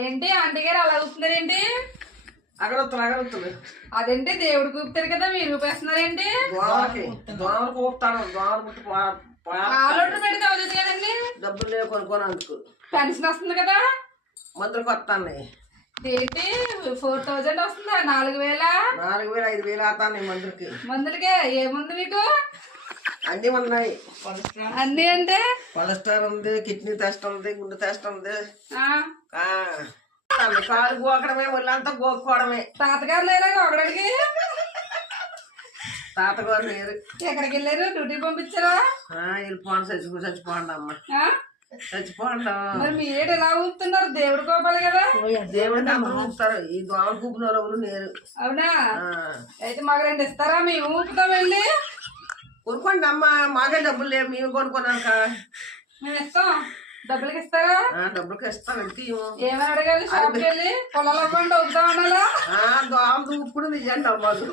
ఏంటి ఆంటీ గారు అలా ఊపుతున్నారేంటి? అగరొత్తులు అదేంటి దేవుడికి ఊపుతారు కదా, మీరు ఊపేస్తున్నారేంటి? దోమలకు ఊపుతాను. దోమలు పుట్టి ఆలోటర్ పెడితే అవుతుంది కదండి. డబ్బులు లేవు కొనుక్కోనందుకు. పెన్షన్ వస్తుంది కదా. మందులకు వస్తాను. ఏంటి 4000 వస్తుందా? 4000 5,000 అవుతాను మందులకి. మందులకే ఏముంది మీకు? అన్ని ఉన్నాయి. అన్ని అంటే కొలెస్ట్రాల్ ఉంది, కిడ్నీ టెస్ట్ ఉంది, గుండె టెస్ట్ ఉంది. కాలు గోకడమే, ఒళ్ళంతా గోక్కోవడమే. తాతగారు లేరా ఒకడికి? తాతగారు లేరు. ఎక్కడికి వెళ్ళారు? డ్యూటీ పంపించారా? వెళ్ళిపోండి, చచ్చిపోండి అమ్మ, చచ్చిపోండి. మరి మీరు ఎలా ఊపుతున్నారు? దేవుడు కోపాలి కదా. దేవుడికి అందరూ ఊపుతారు. ఈ దోమలు కూపిన వాళ్ళు లేరు. అవునా? అయితే మాకు 2 ఇస్తారా? మేము ఊపుతాం వెళ్ళి. కొనుక్కోండి అమ్మ, మాకే డబ్బులు లేవు, మేము కొనుక్కున్నాక. మేము ఇస్తాం. డబ్బులకి ఇస్తారా? డబ్బులకి ఇస్తాం. ఏమని అడగాలి? షాప్కి వెళ్ళి పొలాలు అవ్వండి ఊపుతాం అనాలా? దోమలు ఇప్పుడు నిజండి అవ్వదు.